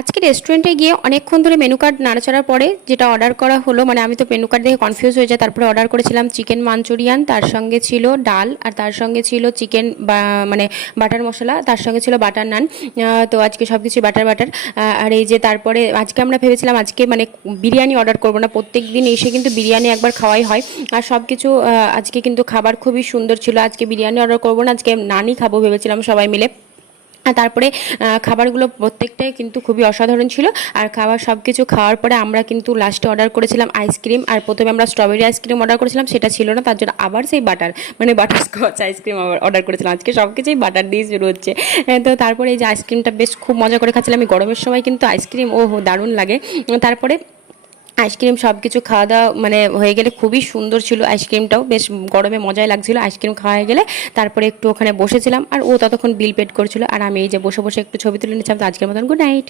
আজকে রেস্টুরেন্টে গিয়ে অনেকক্ষণ ধরে মেনু কার্ড নাড়াচাড়ার পরে যেটা অর্ডার করা হলো, মানে আমি তো মেনু কার্ড দেখে কনফিউজ হয়ে যাই। তারপরে অর্ডার করেছিলাম চিকেন মাঞ্চুরিয়ান, তার সঙ্গে ছিল ডাল, আর তার সঙ্গে ছিল চিকেন মানে বাটার মশলা, তার সঙ্গে ছিল বাটার নান। তো আজকে সব কিছু বাটার বাটার। আর এই যে তারপরে আজকে আমরা ভেবেছিলাম আজকে মানে বিরিয়ানি অর্ডার করবো না, প্রত্যেক দিন এসে কিন্তু বিরিয়ানি একবার খাওয়াই হয়। আর সব কিছু আজকে কিন্তু খাবার খুবই সুন্দর ছিল। আজকে বিরিয়ানি অর্ডার করবো না, আজকে নানই খাবো ভেবেছিলাম সবাই মিলে। আর তারপরে খাবারগুলো প্রত্যেকটাই কিন্তু খুবই অসাধারণ ছিল। আর খাবার সব কিছু খাওয়ার পরে আমরা কিন্তু লাস্টে অর্ডার করেছিলাম আইসক্রিম। আর প্রথমে আমরা স্ট্রবেরি আইসক্রিম অর্ডার করেছিলাম, সেটা ছিল না, তার জন্য আবার সেই মানে বাটারস্কচ আইসক্রিম আবার অর্ডার করেছিলাম। আজকে সব কিছুই বাটার দিয়ে শুরু হচ্ছে। তো তারপরে এই যে আইসক্রিমটা বেশ খুব মজা করে খাচ্ছিলাম। আমি গরমের সময় কিন্তু আইসক্রিম দারুণ লাগে। তারপরে আইসক্রিম সব কিছু খাওয়া দাওয়া মানে হয়ে গেলে খুবই সুন্দর ছিল। আইসক্রিমটাও বেশ গরমে মজাই লাগছিল। আইসক্রিম খাওয়া হয়ে গেলে তারপরে একটু ওখানে বসেছিলাম, আর ও ততক্ষণ বিল পেড করছিল, আর আমি এই যে বসে বসে একটু ছবি তুলে নিচ্ছিলাম। তো আজকের মতন গুড নাইট।